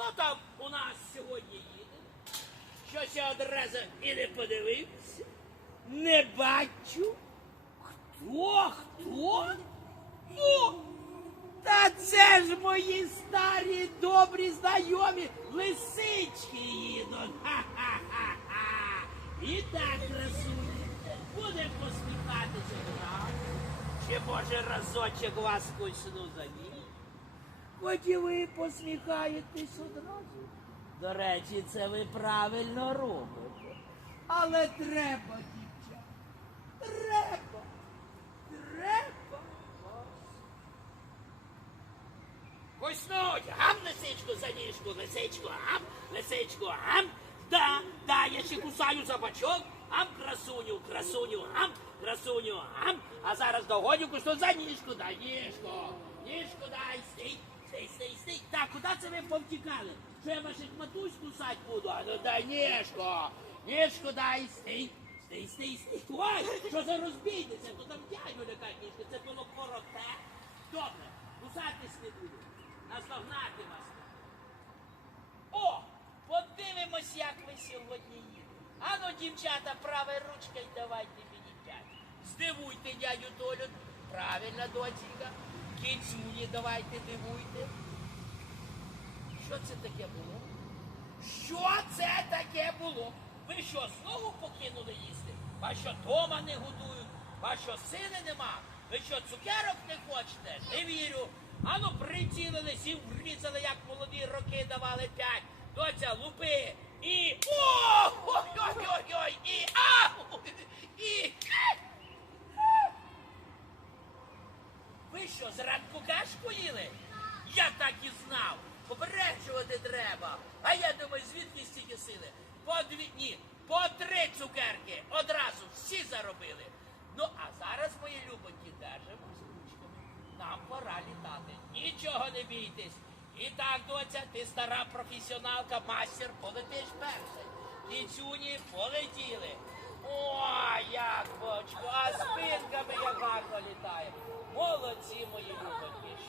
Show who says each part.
Speaker 1: Хто там у нас сьогодні їде? Щось я одразу і не подивився. Не бачу. Хто? Хто? Ну, та це ж мої старі добрі знайомі лисички їдуть. Ха-ха-ха-ха. І так, красуні, буде посміхатися. Чи може разочок вас кусну за Хоч і ви посміхаєтесь одразу. До речі, це ви правильно робите. Але треба, дівчата. Треба. Треба. Коснуть, гам, лисичку за ніжку, лисичку, гам, лисичку, гам. Да, да, я ще кусаю за бачок. Гам, красуню, красуню, гам, красуню, гам. А зараз догоню кусну за ніжку, дай ніжку. Ніжку дай, стій, стій, стій, стій. Так, куди це ви повтікали? Що я ваших матусь кусать буду? А ну дай ніжку. Ніжку дай, стій. Стій, стій, стій. Ой, що за розбійниця? То там не так ніжку. Це було короте. Добре, кусатись не буду. Наздогнати вас. О, подивимось, як ви сьогодні їдете. Ану, дівчата, права ручка й давайте мені п'ять. Здивуйте дядю Толю. Правильно, доченька. Кіцюні давайте дивуйте. Що це таке було? Що це таке було? Ви що, знову покинули їсти? Вас що дома не годують? Вас що сини нема? Ви що, цукерок не хочете? Не вірю. Ану прицілились і врізали, як молоді роки давали п'ять. Доця, лупи. І. Ой-ой-ой! І. Ау! І. Ви що, зранку кашку їли? Я так і знав. Попереджувати треба. А я думаю, звідки стільки сили? По дві ні, по три цукерки. Одразу всі заробили. Ну, а зараз, мої любонькі, держимо з ручками. Нам пора літати. Нічого не бійтесь. І так, доця, ти стара професіоналка, мастер, полетиш перший. Кіцюні полетіли. О, як бочко, а спинками як гарно літає. Молодці, мої любонькі.